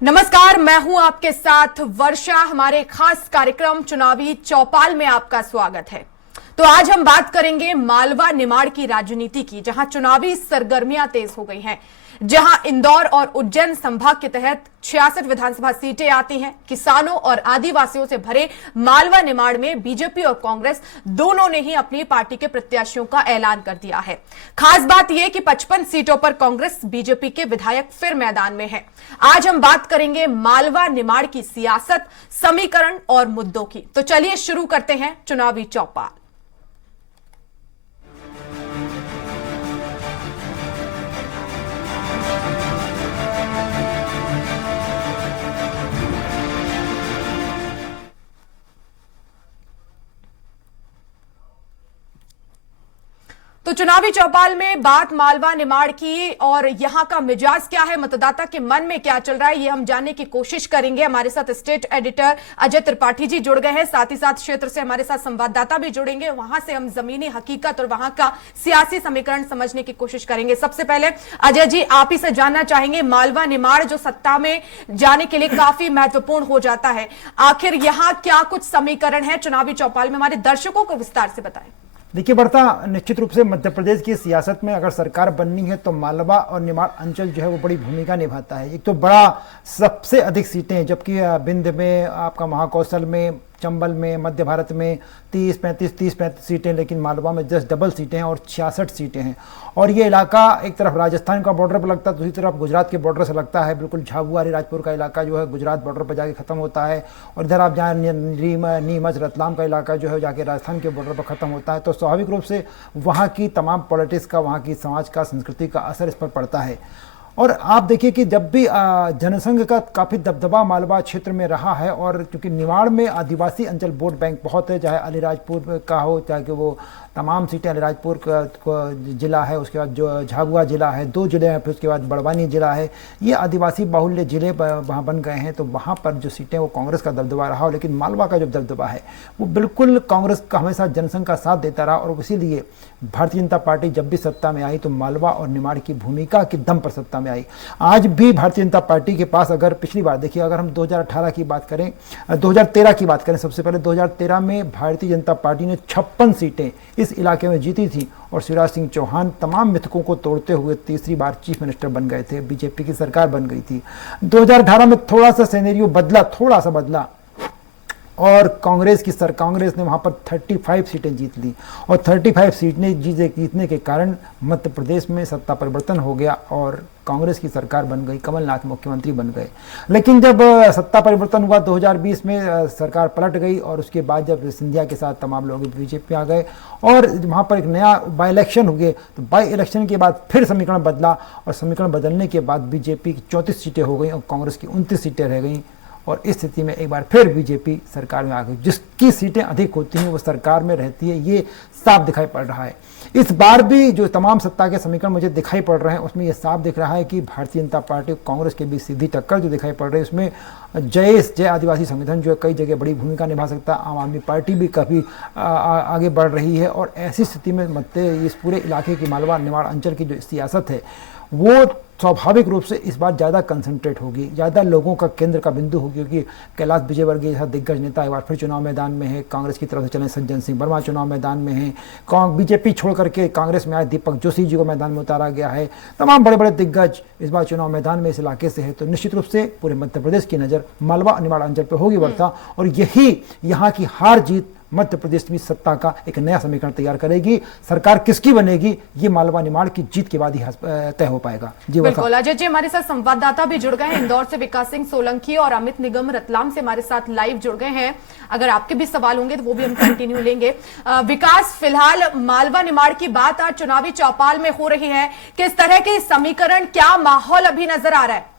नमस्कार, मैं हूं आपके साथ वर्षा। हमारे खास कार्यक्रम चुनावी चौपाल में आपका स्वागत है। तो आज हम बात करेंगे मालवा निमाड़ की राजनीति की, जहां चुनावी सरगर्मियां तेज हो गई हैं, जहां इंदौर और उज्जैन संभाग के तहत 66 विधानसभा सीटें आती हैं। किसानों और आदिवासियों से भरे मालवा निमाड़ में बीजेपी और कांग्रेस दोनों ने ही अपनी पार्टी के प्रत्याशियों का ऐलान कर दिया है। खास बात यह कि 55 सीटों पर कांग्रेस बीजेपी के विधायक फिर मैदान में हैं। आज हम बात करेंगे मालवा निमाड़ की सियासत, समीकरण और मुद्दों की। तो चलिए शुरू करते हैं चुनावी चौपाल। तो चुनावी चौपाल में बात मालवा निमाड़ की, और यहां का मिजाज क्या है, मतदाता के मन में क्या चल रहा है, ये हम जानने की कोशिश करेंगे। हमारे साथ स्टेट एडिटर अजय त्रिपाठी जी जुड़ गए हैं, साथ ही साथ क्षेत्र से हमारे साथ संवाददाता भी जुड़ेंगे। वहां से हम जमीनी हकीकत और वहां का सियासी समीकरण समझने की कोशिश करेंगे। सबसे पहले अजय जी, आप ही से जानना चाहेंगे, मालवा निमाड़ जो सत्ता में जाने के लिए काफी महत्वपूर्ण हो जाता है, आखिर यहां क्या कुछ समीकरण है चुनावी चौपाल में, हमारे दर्शकों को विस्तार से बताएं। देखिए बढ़ता, निश्चित रूप से मध्य प्रदेश की सियासत में अगर सरकार बननी है तो मालवा और निमाड़ अंचल जो है वो बड़ी भूमिका निभाता है। एक तो बड़ा, सबसे अधिक सीटें, जबकि विंध्य में, आपका महाकौशल में, चंबल में, मध्य भारत में 30-35 सीटें, लेकिन मालवा में जस्ट डबल सीटें हैं और 66 सीटें हैं। और ये इलाका एक तरफ राजस्थान का बॉर्डर पर लगता है, दूसरी तरफ गुजरात के बॉर्डर से लगता है। बिल्कुल झाबुआ अलीराजपुर का इलाका जो है गुजरात बॉर्डर पर जाके खत्म होता है, और इधर आप जहाँ नीमच रतलाम का इलाका जो है जाके राजस्थान के बॉर्डर पर खत्म होता है। तो स्वाभाविक रूप से वहाँ की तमाम पॉलिटिक्स का, वहाँ की समाज का, संस्कृति का असर इस पर पड़ता है। और आप देखिए कि जब भी जनसंघ का काफ़ी दबदबा मालवा क्षेत्र में रहा है, और चूंकि निमाड़ में आदिवासी अंचल वोट बैंक बहुत है, चाहे अलीराजपुर का हो, चाहे कि वो तमाम सीटें अलीराजपुर का जिला है, उसके बाद जो झाबुआ जिला है, 2 जिले हैं, फिर उसके बाद बड़वानी जिला है, ये आदिवासी बाहुल्य जिले वहाँ बन गए हैं। तो वहाँ पर जो सीटें वो कांग्रेस का दबदबा रहा हो, लेकिन मालवा का जो दबदबा है वो बिल्कुल कांग्रेस का हमेशा जनसंघ का साथ देता रहा। और इसीलिए भारतीय जनता पार्टी जब भी सत्ता में आई तो मालवा और निमाड़ की भूमिका के दम पर सत्ता में आई। आज भी भारतीय जनता पार्टी के पास, अगर पिछली बार देखिए, अगर हम 2018 की बात करें, 2013 की बात करें, सबसे पहले 2013 में भारतीय जनता पार्टी ने 56 सीटें इस इलाके में जीती थी, और शिवराज सिंह चौहान तमाम मिथकों को तोड़ते हुए तीसरी बार चीफ मिनिस्टर बन गए थे, बीजेपी की सरकार बन गई थी। 2018 में थोड़ा सा सिनेरियो बदला, थोड़ा सा बदला, और कांग्रेस ने वहाँ पर 35 सीटें जीत ली, और 35 सीटें जीतने के कारण मध्य प्रदेश में सत्ता परिवर्तन हो गया और कांग्रेस की सरकार बन गई, कमलनाथ मुख्यमंत्री बन गए। लेकिन जब सत्ता परिवर्तन हुआ 2020 में, सरकार पलट गई, और उसके बाद जब सिंधिया के साथ तमाम लोग बीजेपी आ गए और वहाँ पर एक नया बाई इलेक्शन हुए, तो बाई इलेक्शन के बाद फिर समीकरण बदला, और समीकरण बदलने के बाद बीजेपी की 34 सीटें हो गई और कांग्रेस की 29 सीटें रह गई। और इस स्थिति में एक बार फिर बीजेपी सरकार में आ गई। जिसकी सीटें अधिक होती हैं वो सरकार में रहती है, ये साफ दिखाई पड़ रहा है। इस बार भी जो तमाम सत्ता के समीकरण मुझे दिखाई पड़ रहे हैं, उसमें ये साफ दिख रहा है कि भारतीय जनता पार्टी और कांग्रेस के बीच सीधी टक्कर जो दिखाई पड़ रही है, उसमें जय आदिवासी संगठन जो है कई जगह बड़ी भूमिका निभा सकता है। आम आदमी पार्टी भी काफ़ी आगे बढ़ रही है। और ऐसी स्थिति में इस पूरे इलाके की, मालवा निमाड़ अंचल की जो सियासत है वो स्वाभाविक रूप से इस बार ज़्यादा कंसंट्रेट होगी, ज़्यादा लोगों का केंद्र का बिंदु होगी, क्योंकि कैलाश विजयवर्गीय जैसा दिग्गज नेता एक बार फिर चुनाव मैदान में है। कांग्रेस की तरफ से चले सज्जन सिंह वर्मा चुनाव मैदान में है। बीजेपी छोड़ करके कांग्रेस में आए दीपक जोशी जी को मैदान में उतारा गया है। तमाम बड़े बड़े दिग्गज इस बार चुनाव मैदान में इस इलाके से है। तो निश्चित रूप से पूरे मध्य प्रदेश की नज़र मालवा निमाड़ अंचल पर होगी वर्षा, और यही यहाँ की हार जीत मध्य प्रदेश में सत्ता का एक नया समीकरण तैयार करेगी। सरकार किसकी बनेगी, ये मालवा निमाड़ की जीत के बाद ही तय हो पाएगा। जी बिल्कुल अजय जी, हमारे साथ संवाददाता भी जुड़ गए हैं। इंदौर से विकास सिंह सोलंकी और अमित निगम रतलाम से हमारे साथ लाइव जुड़ गए हैं। अगर आपके भी सवाल होंगे तो वो भी हम कंटिन्यू लेंगे। विकास, फिलहाल मालवा निमाड़ की बात आज चुनावी चौपाल में हो रही है, किस तरह के समीकरण, क्या माहौल अभी नजर आ रहा है?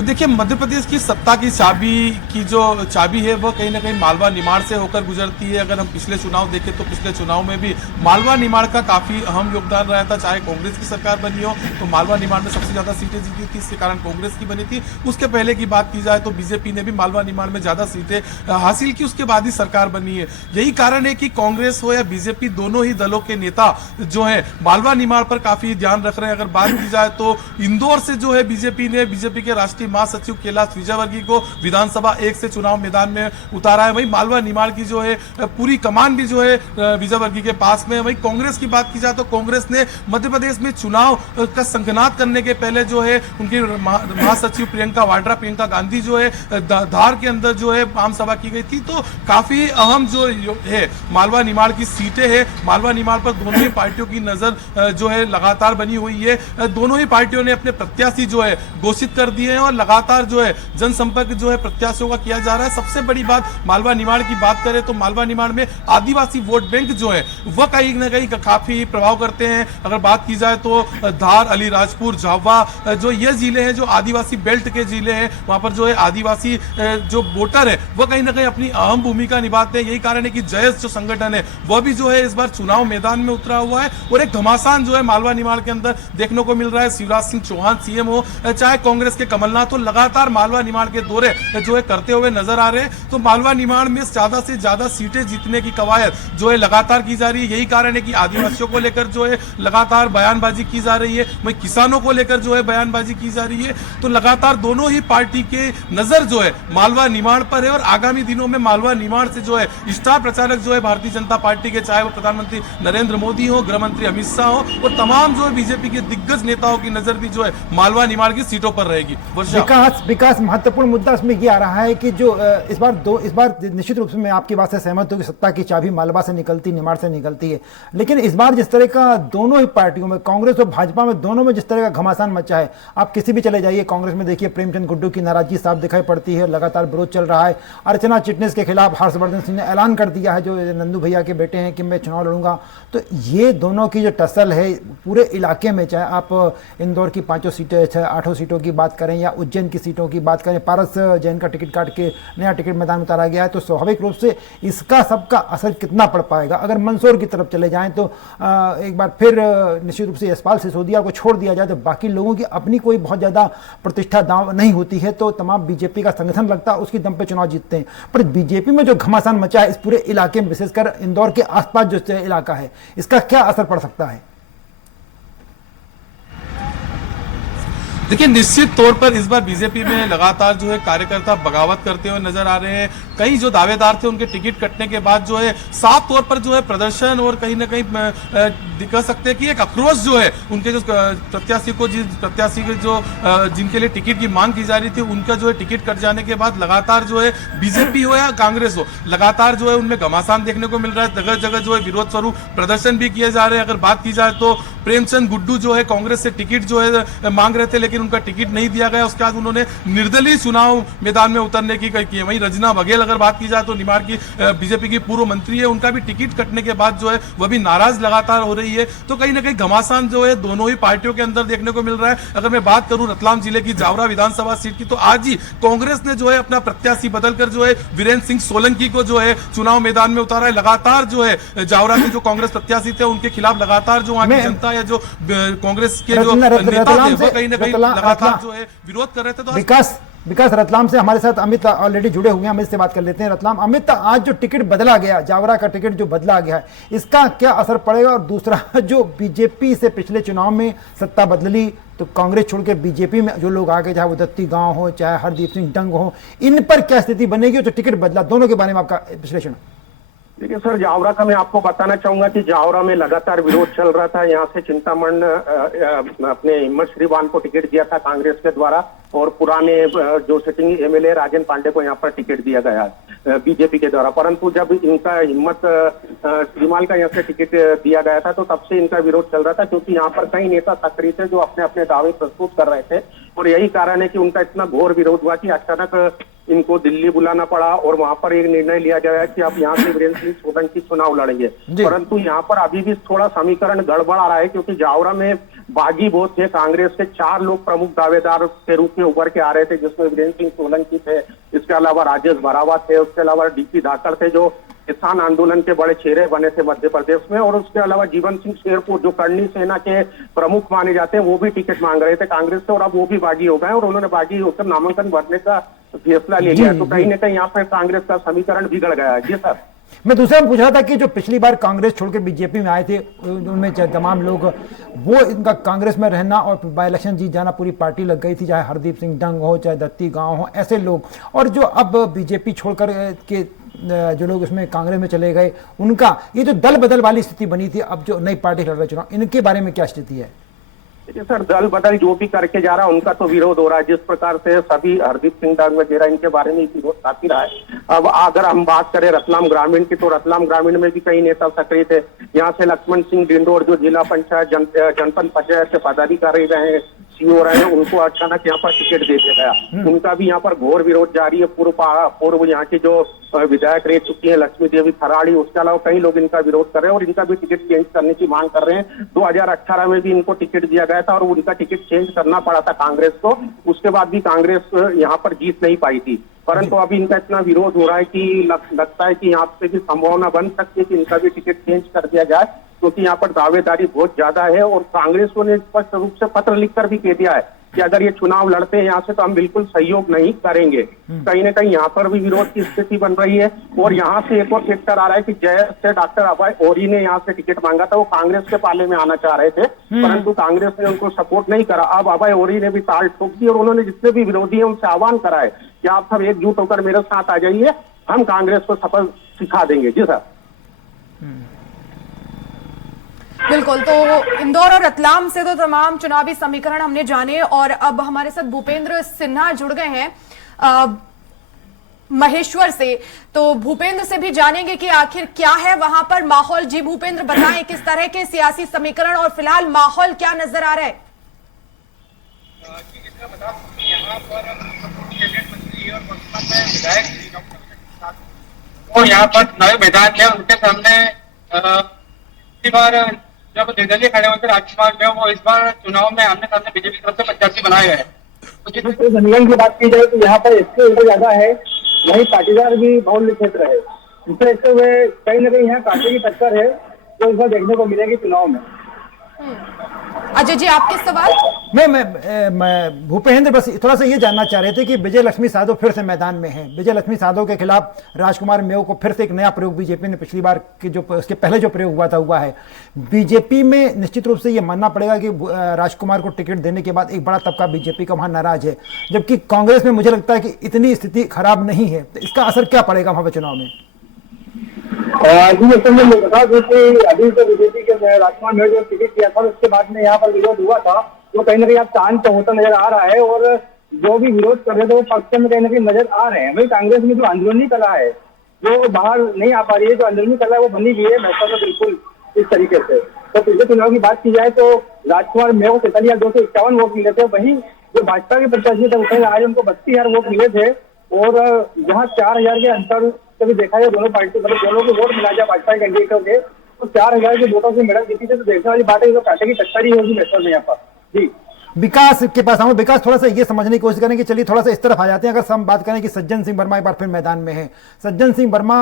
देखिए, मध्य प्रदेश की सत्ता की चाबी की जो चाबी है वो कहीं ना कहीं मालवा निमाड़ से होकर गुजरती है। अगर हम पिछले चुनाव देखें तो पिछले चुनाव में भी मालवा निमाड़ का काफी अहम योगदान रहा था। चाहे कांग्रेस की सरकार बनी हो तो मालवा निमाड़ में सबसे ज्यादा सीटें जीती थी, इसके कारण कांग्रेस की बनी थी। उसके पहले की बात की जाए तो बीजेपी ने भी मालवा निमाड़ में ज्यादा सीटें हासिल की, उसके बाद ही सरकार बनी है। यही कारण है कि कांग्रेस हो या बीजेपी, दोनों ही दलों के नेता जो है मालवा निमाड़ पर काफी ध्यान रख रहे हैं। अगर बात की जाए तो इंदौर से जो है बीजेपी ने बीजेपी के राष्ट्रीय महासचिव कैलाश विजयवर्गीय को विधानसभा 1 से चुनाव मैदान में उतारा है। वही मालवा निमाड़ की जो है पूरी कमान भी जो है विजयवर्गीय के पास में है। वही कांग्रेस की बात की जाए तो कांग्रेस ने मध्य प्रदेश में चुनाव का संगनाद करने के पहले जो है उनकी महासचिव प्रियंका वाड्रा, प्रियंका गांधी जो है धार के अंदर जो है आम सभा की गई थी। तो काफी अहम जो है मालवा निमाड़ की सीटें है। मालवा निमाड़ पर दोनों ही पार्टियों की नजर जो है लगातार बनी हुई है। दोनों ही पार्टियों ने अपने प्रत्याशी जो है घोषित कर दिए हैं और लगातार जो है जनसंपर्क जो है प्रत्याशियों का किया जा रहा है। सबसे बड़ी बात मालवा निमाड़ की बात करें तो मालवा निमाड़ में आदिवासी वोट बैंक जो है वह कहीं ना कहीं काफी प्रभाव करते हैं। अगर बात की जाए तो धार, अलीराजपुर, झाबुआ जो ये जिले हैं जो आदिवासी बेल्ट के जिले हैं, वहां पर जो है आदिवासी जो वोटर है वह कहीं ना कहीं अपनी अहम भूमिका निभाते हैं। यही कारण है कि जयस जो संगठन है वह भी जो है इस बार चुनाव मैदान में उतरा हुआ है और एक घमासान जो है मालवा निमाड़ के अंदर देखने को मिल रहा है। शिवराज सिंह चौहान सीएम हो चाहे कांग्रेस के कमलनाथ तो लगातार मालवा निमाड़ के दौरे जो है करते हुए नजर आ रहे हैं। तो मालवा निमाड़ में ज्यादा से ज्यादा सीटें जीतने की कवायद जो है लगातार की जा रही है। यही कारण है कि आदिवासियों को लेकर जो है लगातार बयानबाजी की जा रही है, वहीं किसानों को लेकर जो है बयानबाजी की जा रही है। तो लगातार दोनों ही पार्टी के नजर जो है मालवा निमाड़ पर है और आगामी दिनों में मालवा निमाड़ से जो है स्टार प्रचारक जो है भारतीय जनता पार्टी के, चाहे वो प्रधानमंत्री नरेंद्र मोदी हो, गृह मंत्री अमित शाह हो और तमाम जो है बीजेपी के दिग्गज नेताओं की नजर भी जो है मालवा निमाड़ की सीटों पर रहेगी। विकास महत्वपूर्ण मुद्दा इसमें ये आ रहा है कि जो इस बार निश्चित रूप से मैं आपकी बात से सहमत हूं कि सत्ता की चाबी मालवा से निकलती, निमाड़ से निकलती है। लेकिन इस बार जिस तरह का दोनों ही पार्टियों में, कांग्रेस और भाजपा में, दोनों में जिस तरह का घमासान मचा है, आप किसी भी चले जाइए, कांग्रेस में देखिए प्रेमचंद गुड्डू की नाराजगी साफ दिखाई पड़ती है, लगातार विरोध चल रहा है। अर्चना चिटनिस के खिलाफ हर्षवर्धन सिंह ने ऐलान कर दिया है, जो नंदू भैया के बेटे हैं, कि मैं चुनाव लड़ूंगा। तो ये दोनों की जो टसल है पूरे इलाके में, चाहे आप इंदौर की 5 सीटें, 8 सीटों की बात करें या उज्जैन की सीटों की बात करें, पारस जैन का टिकट काट के नया टिकट मैदान में उतारा गया है। तो स्वाभाविक रूप से इसका सबका असर कितना पड़ पाएगा। अगर मंदसौर की तरफ चले जाएं तो एक बार फिर निश्चित रूप से यशपाल सिसोदिया को छोड़ दिया जाए तो बाकी लोगों की अपनी कोई बहुत ज़्यादा प्रतिष्ठा दांव नहीं होती है, तो तमाम बीजेपी का संगठन लगता है उसकी दम पे चुनाव जीतते हैं। पर बीजेपी में जो घमासान मचा है इस पूरे इलाके में, विशेषकर इंदौर के आसपास जो इलाका है, इसका क्या असर पड़ सकता है? देखिए, निश्चित तौर पर इस बार बीजेपी में लगातार जो है कार्यकर्ता बगावत करते हुए नजर आ रहे हैं। कई जो दावेदार थे उनके टिकट कटने के बाद जो है साफ तौर पर जो है प्रदर्शन और कहीं ना कहीं दिखा सकते हैं कि एक आक्रोश जो है उनके जो प्रत्याशी के जो जिनके लिए टिकट की मांग की जा रही थी उनका जो है टिकट कट जाने के बाद लगातार जो है बीजेपी हो या कांग्रेस हो, लगातार जो है उनमें घमासान देखने को मिल रहा है। जगह जगह जो है विरोध स्वरूप प्रदर्शन भी किए जा रहे हैं। अगर बात की जाए तो प्रेमचंद गुड्डू जो है कांग्रेस से टिकट जो है मांग रहे थे, लेकिन उनका टिकट नहीं दिया गया। उसके बाद उन्होंने निर्दलीय चुनाव मैदान में उतरने की की है। वहीं रजना बघेल अगर बात की जाए तो निमाड़ की बीजेपी की पूर्व मंत्री है, उनका भी टिकट कटने के बाद जो है वह भी नाराज लगातार हो रही है। तो कहीं ना कहीं घमासान जो है दोनों ही पार्टियों के अंदर देखने को मिल रहा है। अगर मैं बात करूं रतलाम जिले की जावरा विधानसभा सीट की, तो आज ही कांग्रेस ने जो है अपना प्रत्याशी बदलकर जो है वीरेंद्र सिंह सोलंकी को जो है चुनाव मैदान में उतारा है। लगातार जो है जावरा के जो कांग्रेस प्रत्याशी थे उनके खिलाफ लगातार जो वहां की जनता या जो कांग्रेस के जो नेता थे वो कहीं ना कहीं लगातार जो है विरोध कर रहे थे। तो विकास रतलाम से हमारे साथ अमित ऑलरेडी जुड़े हुए हैं, अमित से बात कर लेते हैं। रतलाम, अमित, आज जो टिकट बदला गया, जावरा का टिकट जो बदला गया है, इसका क्या असर पड़ेगा? और दूसरा, जो बीजेपी से पिछले चुनाव में सत्ता बदली तो कांग्रेस छोड़ के बीजेपी में जो लोग आ गए, चाहे वो दत्ती गांव हो, चाहे हरदीप सिंह डंग हो, इन पर क्या स्थिति बनेगी? जो टिकट बदला, दोनों के बारे में आपका विश्लेषण। देखिए सर, जावरा का मैं आपको बताना चाहूंगा कि जावरा में लगातार विरोध चल रहा था। यहाँ से चिंतामण अपने हिम्मत श्रीवान को टिकट दिया था कांग्रेस के द्वारा और पुराने जो सिटिंग एमएलए राजन पांडे को यहाँ पर टिकट दिया गया बीजेपी के द्वारा। परंतु जब इनका हिम्मत श्रीवान का यहाँ से टिकट दिया गया था तो तब से इनका विरोध चल रहा था, क्योंकि यहाँ पर कई नेता सक्रिय थे जो अपने अपने दावे प्रस्तुत कर रहे थे और यही कारण है कि उनका इतना घोर विरोध हुआ कि अचानक इनको दिल्ली बुलाना पड़ा और वहां पर एक निर्णय लिया गया कि आप यहाँ से वीरेंद्र सिंह सोलंकी चुनाव लड़ेंगे। परंतु यहाँ पर अभी भी थोड़ा समीकरण गड़बड़ आ रहा है, क्योंकि जावरा में बागी बहुत थे। कांग्रेस के 4 लोग प्रमुख दावेदार के रूप में उभर के आ रहे थे, जिसमें वीरेंद्र सिंह सोलंकी थे, इसके अलावा राजेश बरावा थे, उसके अलावा डीपी धाकड़ थे जो किसान आंदोलन के बड़े चेहरे बने थे मध्य प्रदेश में, और उसके अलावा जीवन सिंह शेरपुर जो करनी सेना के प्रमुख माने जाते हैं, वो भी टिकट मांग रहे थे कांग्रेस से, और अब वो भी बागी हो गए और उन्होंने बागी होकर नामांकन भरने का फैसला ले लिया। तो कहीं ना कहीं यहाँ पर कांग्रेस का समीकरण बिगड़ गया है। जी सर, मैं दूसरा पूछ रहा था कि जो पिछली बार कांग्रेस छोड़ के बीजेपी में आए थे, उनमें तमाम लोग, वो इनका कांग्रेस में रहना और बाई इलेक्शन जीत जाना, पूरी पार्टी लग गई थी, चाहे हरदीप सिंह डंग हो, चाहे दत्ती गांव हो, ऐसे लोग, और जो अब बीजेपी छोड़कर के जो लोग इसमें कांग्रेस में चले गए, उनका ये जो दल बदल वाली स्थिति बनी थी, अब जो नई पार्टी लड़ रहे चुनाव, इनके बारे में क्या स्थिति है? देखिए सर, दल बदल जो भी करके जा रहा है उनका तो विरोध हो रहा है। जिस प्रकार से सभी हरदीप सिंह डंग वगैरह इनके बारे में विरोध काफी रहा है। अब अगर हम बात करें रतलाम ग्रामीण की, तो रतलाम ग्रामीण में भी कई नेता सक्रिय थे। यहाँ से लक्ष्मण सिंह डिंडोर जो जिला पंचायत जनपद पंचायत के पदाधिकारी रहे हैं, सीओ रहे हैं, उनको अचानक यहाँ पर टिकट दे दिया गया। उनका भी यहाँ पर घोर विरोध जारी है। पूर्व यहाँ की जो विधायक रह चुकी है लक्ष्मी देवी फराड़ी, उसके अलावा कई लोग इनका विरोध कर रहे हैं और इनका भी टिकट चेंज करने की मांग कर रहे हैं। 2018 में भी इनको टिकट दिया गया था और उनका टिकट चेंज करना पड़ा था कांग्रेस को। उसके बाद भी कांग्रेस यहाँ पर जीत नहीं पाई थी, परंतु अभी इनका इतना विरोध हो रहा है कि लगता है कि यहाँ पे भी संभावना बन सकती है कि इनका भी टिकट चेंज कर दिया जाए, क्योंकि यहाँ पर दावेदारी बहुत ज्यादा है। और कांग्रेस ने स्पष्ट रूप से पत्र लिखकर भी कह दिया है कि अगर ये चुनाव लड़ते हैं यहाँ से तो हम बिल्कुल सहयोग नहीं करेंगे। कहीं ना कहीं यहाँ पर भी विरोध की स्थिति बन रही है। और यहाँ से एक और फैक्टर आ रहा है कि जय से डॉक्टर अभय ओरी ने यहाँ से टिकट मांगा था, वो कांग्रेस के पाले में आना चाह रहे थे, परंतु कांग्रेस ने उनको सपोर्ट नहीं करा। अब अभय ओरी ने भी ताल ठोक दी और उन्होंने जितने भी विरोधी है उनसे आह्वान करा है कि आप सब एकजुट होकर मेरे साथ आ जाइए, हम कांग्रेस को सफल सिखा देंगे। जी सर, बिल्कुल। तो इंदौर और रतलाम से तो तमाम चुनावी समीकरण हमने जाने, और अब हमारे साथ भूपेंद्र सिन्हा जुड़ गए हैं महेश्वर से। तो भूपेंद्र से भी जानेंगे कि आखिर क्या है वहां पर माहौल। जी भूपेंद्र, बताएं किस तरह के सियासी समीकरण और फिलहाल माहौल क्या नजर आ रहा है? वो यहाँ पर चुनावी मैदान में उनके सामने पिछली बार जब निर्दलीय खड़े होकर राजकुमार में, वो इस बार चुनाव में आमने सामने बीजेपी की तरफ से प्रत्याशी बनाए गए। तो संगठन की बात की जाए तो यहाँ पर इसके ऊपर ज्यादा है, वही पाटीदार भी बहुल्य क्षेत्र है। इसे देखते हुए कहीं ना कहीं यहाँ कांटे की टक्कर है जो इस बार देखने को मिलेगी चुनाव में। अजय जी, आपके सवाल? मैं भूपेंद्र बस थोड़ा सा ये जानना चाह रहे थे कि विजय लक्ष्मी साधो फिर से मैदान में है। विजय लक्ष्मी साधो के खिलाफ राजकुमार मेव को फिर से एक नया प्रयोग बीजेपी ने पिछली बार की जो उसके पहले जो प्रयोग हुआ है। बीजेपी में निश्चित रूप से ये मानना पड़ेगा कि राजकुमार को टिकट देने के बाद एक बड़ा तबका बीजेपी का वहां नाराज है, जबकि कांग्रेस में मुझे लगता है कि इतनी स्थिति खराब नहीं है। तो इसका असर क्या पड़ेगा वहां पर चुनाव में? बता दूं कि अभी तो बीजेपी के राजकुमार मेव जो टिकट दिया था उसके बाद में यहाँ पर विरोध हुआ था, तो कहीं ना कहीं आप शांत होता नजर आ रहा है और जो भी विरोध कर रहे थे वो पक्ष में कहीं ना कहीं नजर आ रहे हैं। वही कांग्रेस में जो अंदरूनी कला है जो बाहर नहीं आ पा रही है, जो अंदरूनी कला है वो बनी हुई है महसूस में बिल्कुल इस तरीके से। तो पिछले चुनाव की बात की जाए तो राजकुमार मेव को 43,251 वोट मिले थे, वहीं जो भाजपा के प्रत्याशी थे उसमें आज उनको 32,000 वोट मिले थे। और जहाँ 4,000 के अंतर कभी देखा जाए दोनों पार्टी मतलब दोनों को वोट मिला जाए भाजपा के कैंडिडेटों के, तो 4,000 के वोटों से मेडल जीती थे। तो देखने वाली बात है जो कांटे की टक्कर ही होगी महसूस में यहाँ पर। जी विकास के पास आऊँ। विकास, थोड़ा सा ये समझने की कोशिश करें कि चलिए थोड़ा सा इस तरफ आ जाते हैं। अगर हम बात करें कि सज्जन सिंह वर्मा एक बार फिर मैदान में है। सज्जन सिंह वर्मा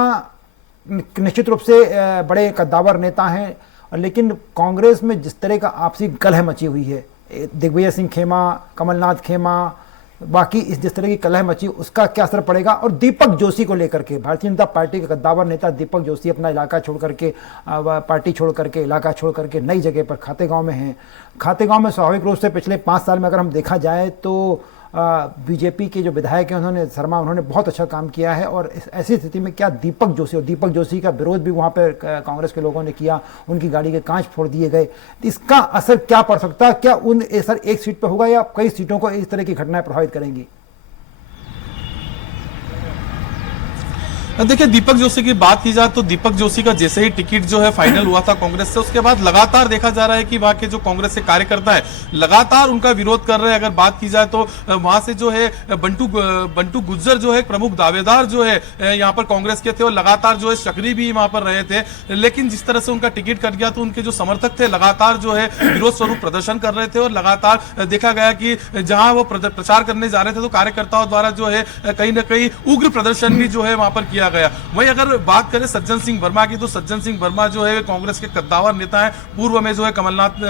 निश्चित रूप से बड़े कद्दावर नेता हैं, लेकिन कांग्रेस में जिस तरह का आपसी कलह मची हुई है, दिग्विजय सिंह खेमा, कमलनाथ खेमा, बाकी इस जिस तरह की कलह मची, उसका क्या असर पड़ेगा? और दीपक जोशी को लेकर के, भारतीय जनता पार्टी के कद्दावर नेता दीपक जोशी अपना इलाका छोड़ करके, पार्टी छोड़ करके, इलाका छोड़ करके नई जगह पर खातेगांव में हैं। खातेगांव में स्वाभाविक रूप से पिछले 5 साल में अगर हम देखा जाए तो बीजेपी के जो विधायक हैं उन्होंने बहुत अच्छा काम किया है। और ऐसी स्थिति में क्या दीपक जोशी का विरोध भी वहाँ पर कांग्रेस के लोगों ने किया, उनकी गाड़ी के कांच फोड़ दिए गए। तो इसका असर क्या पड़ सकता है? क्या उन असर एक सीट पर होगा या कई सीटों को इस तरह की घटनाएं प्रभावित करेंगी? देखिए, दीपक जोशी की बात की जाए तो दीपक जोशी का जैसे ही टिकट जो है फाइनल हुआ था कांग्रेस से, उसके बाद लगातार देखा जा रहा है कि वहां के जो कांग्रेस के कार्यकर्ता है लगातार उनका विरोध कर रहे हैं। अगर बात की जाए तो वहां से जो है बंटू गुज्जर जो है प्रमुख दावेदार जो है यहाँ पर कांग्रेस के थे, और लगातार जो है शकरी भी वहां पर रहे थे। लेकिन जिस तरह से उनका टिकट कट गया तो उनके जो समर्थक थे लगातार जो है विरोध स्वरूप प्रदर्शन कर रहे थे, और लगातार देखा गया कि जहां वो प्रचार करने जा रहे थे तो कार्यकर्ताओं द्वारा जो है कहीं ना कहीं उग्र प्रदर्शन भी जो है वहां पर किया गया। वहीं अगर बात करें सज्जन सिंह वर्मा की, तो सज्जन सिंह वर्मा जो है कांग्रेस के कद्दावर नेता हैं। पूर्व में जो है कमलनाथ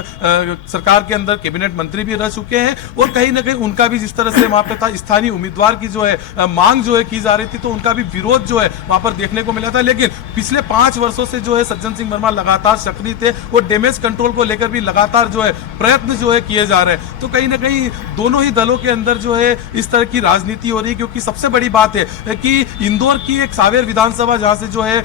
सरकार के अंदर कैबिनेट मंत्री भी रह चुके हैं, और कहीं ना कहीं उनका भी जिस तरह से वहां पे था स्थानीय उम्मीदवार की जो है मांग जो है की जा रही थी, तो उनका भी विरोध जो है वहां पर देखने को मिला था। लेकिन पिछले 5 वर्षों से जो है सज्जन सिंह वर्मा लगातार सक्रिय थे, वो डैमेज कंट्रोल को लेकर भी लगातार जो है प्रयत्न जो है किए जा रहे हैं। तो कहीं ना कहीं दोनों ही दलों के अंदर जो है इस तरह की राजनीति हो रही है, क्योंकि सबसे बड़ी बात है कि इंदौर की एक सावेर विधानसभा जहां से जो है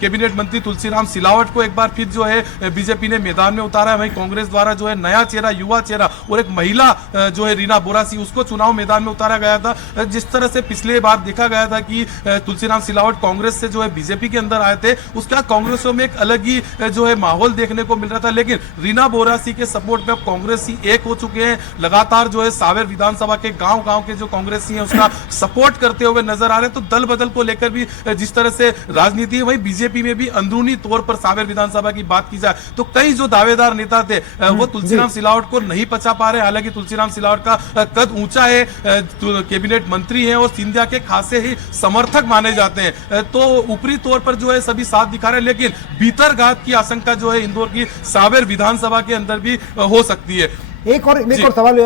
कैबिनेट मंत्री तुलसीराम सिलावट को एक बार फिर जो है बीजेपी ने मैदान में उतारा है। वहीं कांग्रेस द्वारा जो है नया चेहरा, युवा चेहरा और एक महिला जो है रीना बोरासी, उसको चुनाव मैदान में उतारा गया था। जिस तरह से पिछले बार देखा गया था कि तुलसीराम सिलावट कांग्रेस से जो है बीजेपी के अंदर आए थे, उसका कांग्रेसियों में एक अलग ही जो है माहौल देखने को मिल रहा था। लेकिन रीना बोरासी के सपोर्ट में अब कांग्रेसी एक हो चुके हैं, लगातार जो है सावेर विधानसभा के गांव के जो कांग्रेसी हैं उसका सपोर्ट करते हुए नजर आ रहे हैं। तो दल बदल को लेकर भी जिस तरह से राजनीति है, वही बीजेपी में भी अंदरूनी तौर पर सावेर विधानसभा की बात की जाए तो कई जो दावेदार नेता थे वो तुलसीराम सिलावट को नहीं पचा पा रहे। हालांकि तुलसीराम सिलावट का कद ऊंचा है, कैबिनेट मंत्री हैं और सिंधिया के खासे ही समर्थक माने जाते हैं, तो ऊपरी तौर पर जो है सभी साथ दिखा रहे हैं। लेकिन भीतरघात की आशंका जो है इंदौर की सावेर विधानसभा के अंदर भी हो सकती है। एक और सवाल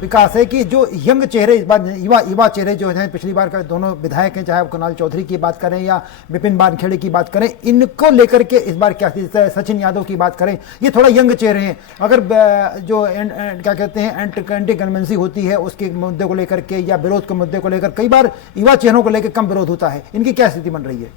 विकास है कि जो यंग चेहरे इस बार युवा चेहरे जो हैं, पिछली बार का दोनों विधायक हैं, चाहे कुणाल चौधरी की बात करें या विपिन वानखेड़े की बात करें, इनको लेकर के इस बार क्या स्थिति है? सचिन यादव की बात करें, ये थोड़ा यंग चेहरे हैं। अगर जो क्या कहते हैं एंटी कन्वेंसी होती है उसके मुद्दे को लेकर के या विरोध के मुद्दे को लेकर कई बार युवा चेहरों को लेकर कम विरोध होता है, इनकी क्या स्थिति बन रही है?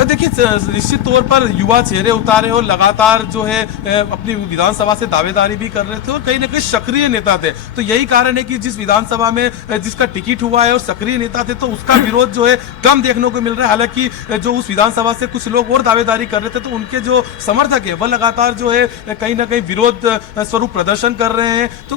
देखिए, निश्चित तौर पर युवा चेहरे उतारे और लगातार जो है अपनी विधानसभा से दावेदारी भी कर रहे थे और कहीं ना कहीं सक्रिय नेता थे। तो यही कारण है कि जिस विधानसभा में जिसका टिकट हुआ है और सक्रिय नेता थे, तो उसका विरोध जो है कम देखने को मिल रहा है। हालांकि जो उस विधानसभा से कुछ लोग और दावेदारी कर रहे थे, तो उनके जो समर्थक है वह लगातार जो है कहीं ना कहीं विरोध स्वरूप प्रदर्शन कर रहे हैं। तो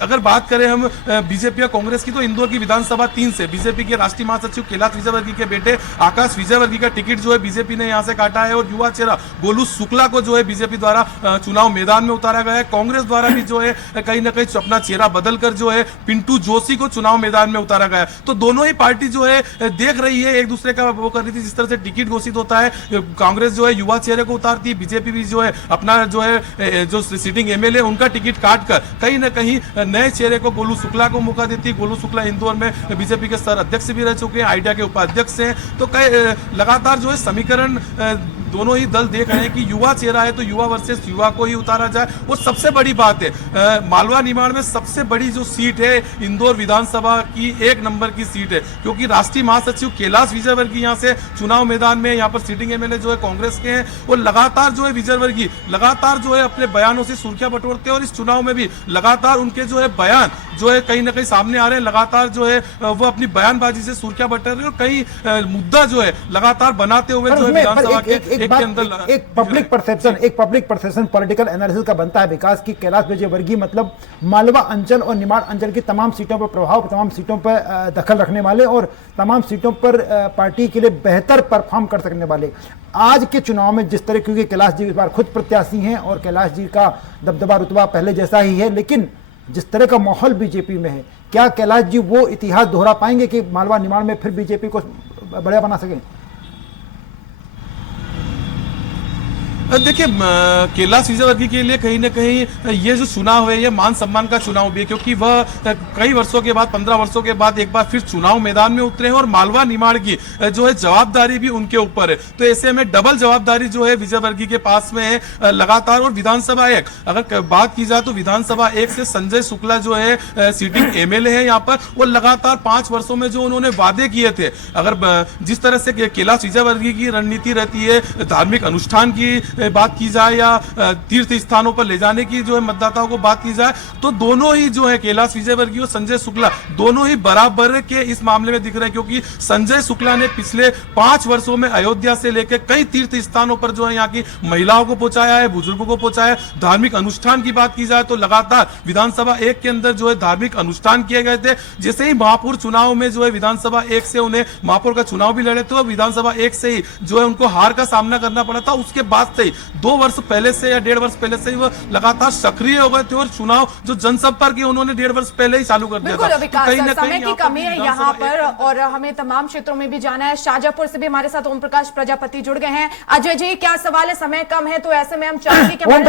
अगर बात करें हम बीजेपी या कांग्रेस की, तो इंदौर की विधानसभा 3 से बीजेपी के राष्ट्रीय महासचिव कैलाश विजयवर्गीय के बेटे आकाश विजयवर्गीय का टिकट जो बीजेपी ने यहां से काटा है, और युवा चेहरा गोलू शुक्ला को जो है बीजेपी द्वारा चुनाव मैदान में उतारा गया है। कांग्रेस द्वारा भी जो है कहीं ना कहीं अपना चेहरा बदलकर जो है पिंटू जोशी को चुनाव मैदान में उतारा गया है। तो दोनों ही पार्टी जो है देख रही है, एक दूसरे का वो कर रही थी। जिस तरह से टिकट घोषित होता है, कांग्रेस जो है युवा चेहरे को उतारती है, बीजेपी भी जो है अपना जो है जो सिटिंग एमएलए उनका टिकट काटकर कहीं ना कहीं नए चेहरे को गोलू शुक्ला को मौका देती है। गोलू शुक्ला इंदौर में बीजेपी के सर अध्यक्ष भी रह चुके हैं, आइडिया के उपाध्यक्ष हैं। तो लगातार जो है समीकरण दोनों ही दल देख रहे हैं कि युवा चेहरा है तो युवा वर्सेस युवा को ही उतारा जाए। वो सबसे बड़ी बात है। मालवा निमाड़ में सबसे बड़ी जो सीट है इंदौर विधानसभा की 1 नंबर की सीट है, क्योंकि राष्ट्रीय महासचिव कैलाश विजयवर्गीय यहाँ से चुनाव मैदान में, यहाँ पर सीटिंग एमएलए जो है कांग्रेस के हैं, वो लगातार जो है विजयवर्गीय लगातार जो है अपने बयानों से सुर्खियां बटोरते हैं, और इस चुनाव में भी लगातार उनके जो है बयान जो है कहीं ना कहीं सामने आ रहे हैं। लगातार जो है वो अपनी बयानबाजी से सुर्खियां बटोर रहे हैं और कई मुद्दा जो है लगातार बनाते हुए जो है विधानसभा एक पब्लिक परसेप्शन पॉलिटिकल एनालिसिस का बनता है विकास की कैलाश विजयवर्गीय मतलब मालवा अंचल और निमाड़ अंचल की तमाम सीटों पर प्रभाव, तमाम सीटों पर दखल रखने वाले और तमाम सीटों पर पार्टी के लिए बेहतर परफॉर्म कर सकने वाले। आज के चुनाव में जिस तरह, क्योंकि कैलाश जी इस बार खुद प्रत्याशी हैं और कैलाश जी का दबदबा रुतबा पहले जैसा ही है, लेकिन जिस तरह का माहौल बीजेपी में है, क्या कैलाश जी वो इतिहास दोहरा पाएंगे कि मालवा निमाड़ में फिर बीजेपी को बढ़िया बना सकें? देखिए, कैलाश विजयवर्गीय के लिए कहीं ना कहीं ये जो चुनाव है ये मान सम्मान का चुनाव भी है, क्योंकि वह कई वर्षों के बाद 15 वर्षों के बाद एक बार फिर चुनाव मैदान में उतरे हैं और मालवा निमाड़ की जो है जवाबदारी भी उनके ऊपर है। तो ऐसे में डबल जवाबदारी जो है विजयवर्गीय के पास में है लगातार। और विधानसभा 1 अगर बात की जाए तो विधानसभा 1 से संजय शुक्ला जो है सीटिंग एमएलए है यहाँ पर, वो लगातार 5 वर्षों में जो उन्होंने वादे किए थे, अगर जिस तरह से कैलाश विजयवर्गीय की रणनीति रहती है धार्मिक अनुष्ठान की बात की जाए या तीर्थ स्थानों पर ले जाने की जो है मतदाताओं को बात की जाए, तो दोनों ही जो है कैलाश विजयवर्गीय और संजय शुक्ला दोनों ही बराबर के इस मामले में दिख रहे हैं, क्योंकि संजय शुक्ला ने पिछले 5 वर्षों में अयोध्या से लेकर कई तीर्थ स्थानों पर जो है यहाँ की महिलाओं को पहुंचाया है, बुजुर्गों को पहुंचाया है। धार्मिक अनुष्ठान की बात की जाए तो लगातार विधानसभा 1 के अंदर जो है धार्मिक अनुष्ठान किए गए थे। जैसे ही महापौर चुनाव में जो है विधानसभा 1 से उन्हें महापौर का चुनाव भी लड़े थे और विधानसभा 1 से ही जो है उनको हार का सामना करना पड़ा था। उसके बाद से ही 2 वर्ष पहले से या 1.5 वर्ष पहले से ही वो लगातार सक्रिय हो गए थे और चुनाव जो जनसंपर्क उन्होंने 1.5 वर्ष पहले ही चालू कर दिया था। विकास, समय की कमी है यहाँ पर और हमें तमाम क्षेत्रों में भी जाना है। शाहजहांपुर से भी हमारे साथ ओम प्रकाश प्रजापति जुड़ गए हैं। अजय जी, क्या सवाल है? समय कम है तो ऐसे में हम चाहेंगे कि ओम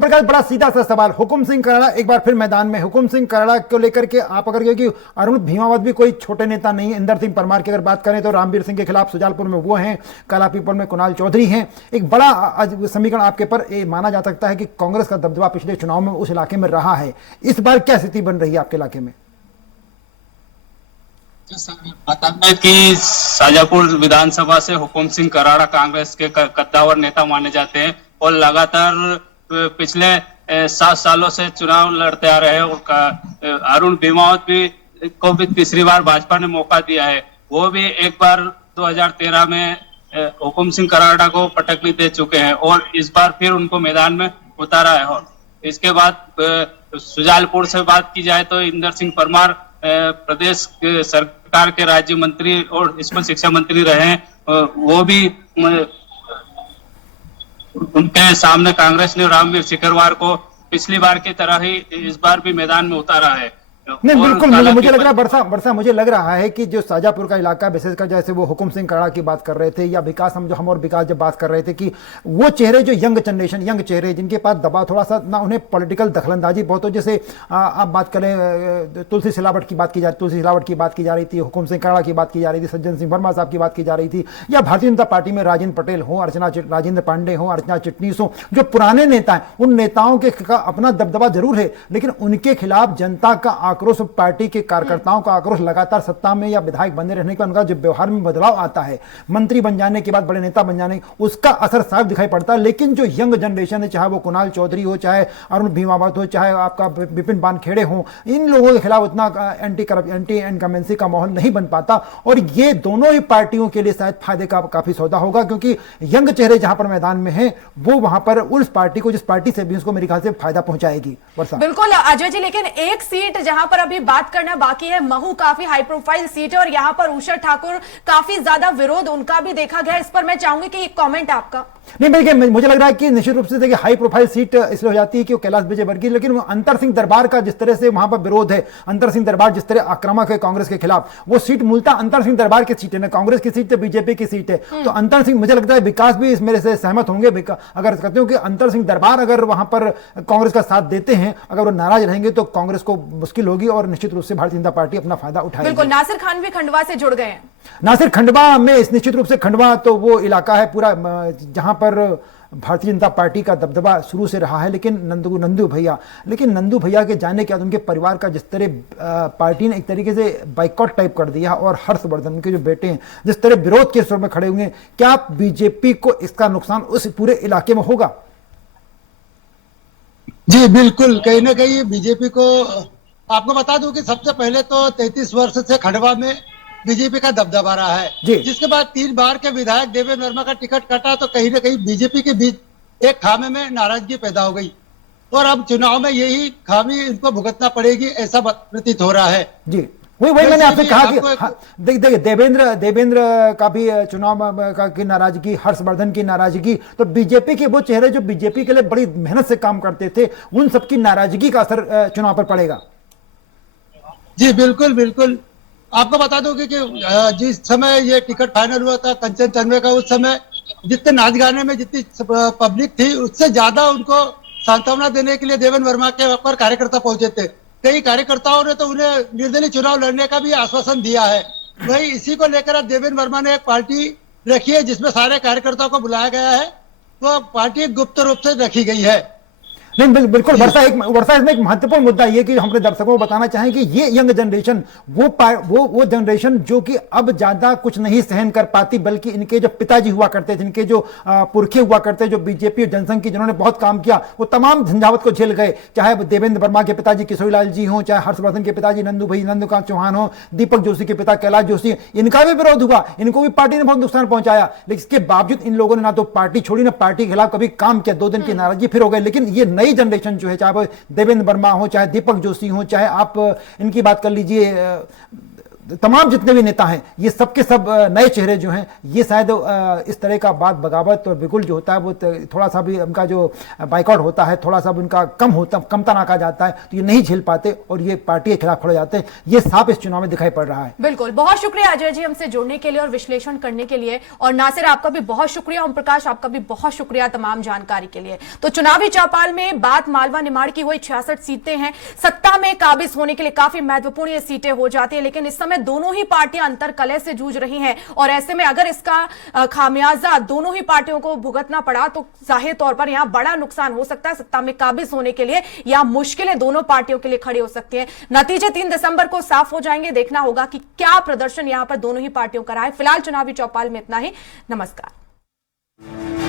प्रकाश बड़ा सीधा सा सवाल। हुकुम सिंह कराड़ा एक बार फिर मैदान में। हुकुम सिंह कराड़ा को लेकर के आप अगर क्योंकि अरुण भीमावत भी कोई छोटे नेता नहीं है। इंदर सिंह परमार की अगर बात करें तो रामवीर सिंह के खिलाफ सुजालपुर में वो हैं, कालापीपल में कुणाल चौधरी हैं। एक बड़ा समीकरण आपके पर माना जा सकता है कि कांग्रेस का दबदबा पिछले चुनाव में उस इलाके में रहा है। इस बार क्या स्थिति बन रही है आपके इलाके में? कि शाहजहांपुर विधानसभा से हुकुम सिंह कराड़ा कांग्रेस के कद्दावर नेता माने जाते हैं और लगातार पिछले 7 सालों से चुनाव लड़ते आ रहे हैं। और अरुण भीमावत को भी तीसरी बार भाजपा ने मौका दिया है। वो भी एक बार 2013 में हुकुम सिंह कराड़ा को पटकनी दे चुके हैं और इस बार फिर उनको मैदान में उतारा है। और इसके बाद सुजालपुर से बात की जाए तो इंदर सिंह परमार प्रदेश सरकार के राज्य मंत्री और स्कूल शिक्षा मंत्री रहे हैं। वो भी उनके सामने कांग्रेस ने रामवीर सिकरवार को पिछली बार की तरह ही इस बार भी मैदान में उतारा है। नहीं, बिल्कुल मुझे लग रहा है बरसा मुझे लग रहा है कि जो शाहजहांपुर का इलाका विशेषकर जैसे वो हुकुम सिंह कराड़ा की बात कर रहे थे या विकास हम और विकास जब बात कर रहे थे कि वो चेहरे जो यंग जनरेशन यंग चेहरे जिनके पास दबाव थोड़ा सा ना उन्हें पॉलिटिकल दखलंदाजी बहुत हो। जैसे आप बात करें तुलसी सिलावट की बात की जा रही थी, हुकुम सिंह कराड़ा की बात की जा रही थी, सज्जन सिंह वर्मा साहब की बात की जा रही थी, या भारतीय जनता पार्टी में राजेंद्र पटेल हो, राजेंद्र पांडे हो, अर्चना चिटनीस हो, जो पुराने नेता हैं उन नेताओं के अपना दबदबा जरूर है, लेकिन उनके खिलाफ जनता का आक्रोश, पार्टी के कार्यकर्ताओं का आक्रोश लगातार सत्ता में या विधायक बने रहने के उनका जो व्यवहार में बदलाव आता है, मंत्री बन जाने के बाद बड़े नेता बन जाने, उसका असर साफ दिखाई पड़ता है। लेकिन जो यंग जनरेशन है, चाहे वो कुणाल चौधरी हो, चाहे अरुण भीमावत हो, चाहे आपका विपिन बानखेड़े हो, इन लोगों के खिलाफ उतना एंटी इनकमेंसी का माहौल नहीं बन पाता। और ये दोनों ही पार्टियों के लिए शायद फायदे का काफी सौदा होगा, क्योंकि यंग चेहरे जहां पर मैदान में है वो वहां पर उस पार्टी को, जिस पार्टी से भी उसको मेरे ख्याल से फायदा पहुंचाएगी। बिल्कुल अजय जी, लेकिन एक सीट जहां पर अभी बात करना बाकी है, महू काफी हाई प्रोफाइल सीट है और यहां पर उषा ठाकुर काफी ज्यादा विरोध उनका भी देखा गया। इस पर मैं चाहूंगी कि एक कमेंट आपका। नहीं, मुझे लग रहा है कि निश्चित रूप से देखिए हाई प्रोफाइल सीट इसलिए हो जाती है कि वो कैलाश विजयवर्गीय, लेकिन अंतर सिंह दरबार का जिस तरह से वहां पर विरोध है, अंतर सिंह दरबार जिस तरह आक्रामक है कांग्रेस के खिलाफ, वो सीट मूलतः अंतर सिंह दरबार की सीट है ना, कांग्रेस की सीट है, बीजेपी की सीट है। तो अंतर सिंह, मुझे लगता है विकास भी इस मेरे से सहमत होंगे अगर कहते हो कि अंतर सिंह दरबार अगर वहां पर कांग्रेस का साथ देते हैं, अगर वो नाराज रहेंगे तो कांग्रेस को मुश्किल होगी और निश्चित रूप से भारतीय जनता पार्टी अपना फायदा उठाएगी। बिल्कुल, नासिर खान भी खंडवा से जुड़ गए हैं। नासिर, खंडवा में निश्चित रूप से खंडवा तो वो इलाका है पूरा जहां पर भारतीय जनता पार्टी का दबदबा शुरू से रहा है। लेकिन नंदू भैया के जाने के बाद उनके परिवार का जिस तरह पार्टी ने एक तरीके से बाइकआउट टाइप कर दिया और हर्षवर्धन उनके जो बेटे हैं जिस तरह विरोध के स्वर में खड़े हुए, क्या बीजेपी को इसका नुकसान उस पूरे इलाके में होगा? जी बिल्कुल, कहीं ना कहीं बीजेपी को, आपको बता दूं कि सबसे पहले तो 33 वर्ष से खंडवा में बीजेपी का दबदबा रहा है, जिसके बाद 3 बार के विधायक देवेंद्र वर्मा का टिकट कटा तो कहीं ना कहीं बीजेपी के बीच एक खामे में नाराजगी पैदा हो गई और अब चुनाव में यही खामी इनको भुगतना पड़ेगी, ऐसा प्रतीत हो रहा है। जी वही मैंने आपसे कहा कि देखिए देवेंद्र का भी चुनाव की नाराजगी, हर्षवर्धन की नाराजगी, तो बीजेपी के वो चेहरे जो बीजेपी के लिए बड़ी मेहनत से काम करते थे, उन सबकी नाराजगी का असर चुनाव पर पड़ेगा। जी बिल्कुल, आपको बता दूं कि जिस समय ये टिकट फाइनल हुआ था कंचन चंद्र का, उस समय जितने नाच गाने में जितनी पब्लिक थी उससे ज्यादा उनको सांत्वना देने के लिए देवेंद्र वर्मा के ऊपर कार्यकर्ता पहुंचे थे। कई कार्यकर्ताओं ने तो उन्हें निर्दलीय चुनाव लड़ने का भी आश्वासन दिया है। वही इसी को लेकर अब देवेंद्र वर्मा ने एक पार्टी रखी है जिसमें सारे कार्यकर्ताओं को बुलाया गया है, वो पार्टी गुप्त रूप से रखी गई है। नहीं, बिल्कुल वर्षा इसमें एक महत्वपूर्ण मुद्दा ये कि हम अपने दर्शकों को बताना चाहें कि ये यंग जनरेशन वो जनरेशन जो कि अब ज्यादा कुछ नहीं सहन कर पाती, बल्कि इनके जो पिताजी हुआ करते थे, इनके जो पुरखे हुआ करते, जो बीजेपी और जनसंघ की जिन्होंने बहुत काम किया, वो तमाम झंझावत को झेल गए, चाहे देवेंद्र वर्मा के पिताजी किशोरीलाल जी हों, चाहे हर्षवर्धन के पिताजी नंदुकांत चौहान हो, दीपक जोशी के पिता कैलाश जोशी, इनका भी विरोध हुआ, इनको भी पार्टी ने बहुत नुकसान पहुंचाया, लेकिन इसके बावजूद इन लोगों ने ना तो पार्टी छोड़ी ना पार्टी के खिलाफ कभी काम किया। 2 दिन की नाराजगी फिर हो गई। लेकिन ये नई जनरेशन जो है, चाहे वो देवेंद्र वर्मा हो, चाहे दीपक जोशी हो, चाहे आप इनकी बात कर लीजिए, तमाम जितने भी नेता हैं, ये सब के सब नए चेहरे जो हैं, ये शायद इस तरह का बात बगावत और बिगुल जो होता है, वो थोड़ा सा भी उनका जो बाइकआउट होता है, थोड़ा सा भी उनका कमता नाका जाता है, तो ये नहीं झेल पाते और ये पार्टी के खिलाफ खड़े जाते हैं। ये साफ इस चुनाव में दिखाई पड़ रहा है। बिल्कुल, बहुत शुक्रिया अजय जी हमसे जुड़ने के लिए और विश्लेषण करने के लिए, और नासिर आपका भी बहुत शुक्रिया, ओम प्रकाश आपका भी बहुत शुक्रिया तमाम जानकारी के लिए। तो चुनावी चौपाल में बात मालवा निमाड़ की हुई 66 सीटें हैं, सत्ता में काबिज होने के लिए काफी महत्वपूर्ण ये सीटें हो जाती है, लेकिन इस समय दोनों ही पार्टियां अंतर कलह से जूझ रही हैं, और ऐसे में अगर इसका खामियाजा दोनों ही पार्टियों को भुगतना पड़ा तो जाहिर तौर पर यहां बड़ा नुकसान हो सकता है सत्ता में काबिज होने के लिए, या मुश्किलें दोनों पार्टियों के लिए खड़ी हो सकती हैं। नतीजे 3 दिसंबर को साफ हो जाएंगे, देखना होगा कि क्या प्रदर्शन यहां पर दोनों ही पार्टियों का रहा है। फिलहाल चुनावी चौपाल में इतना ही। नमस्कार।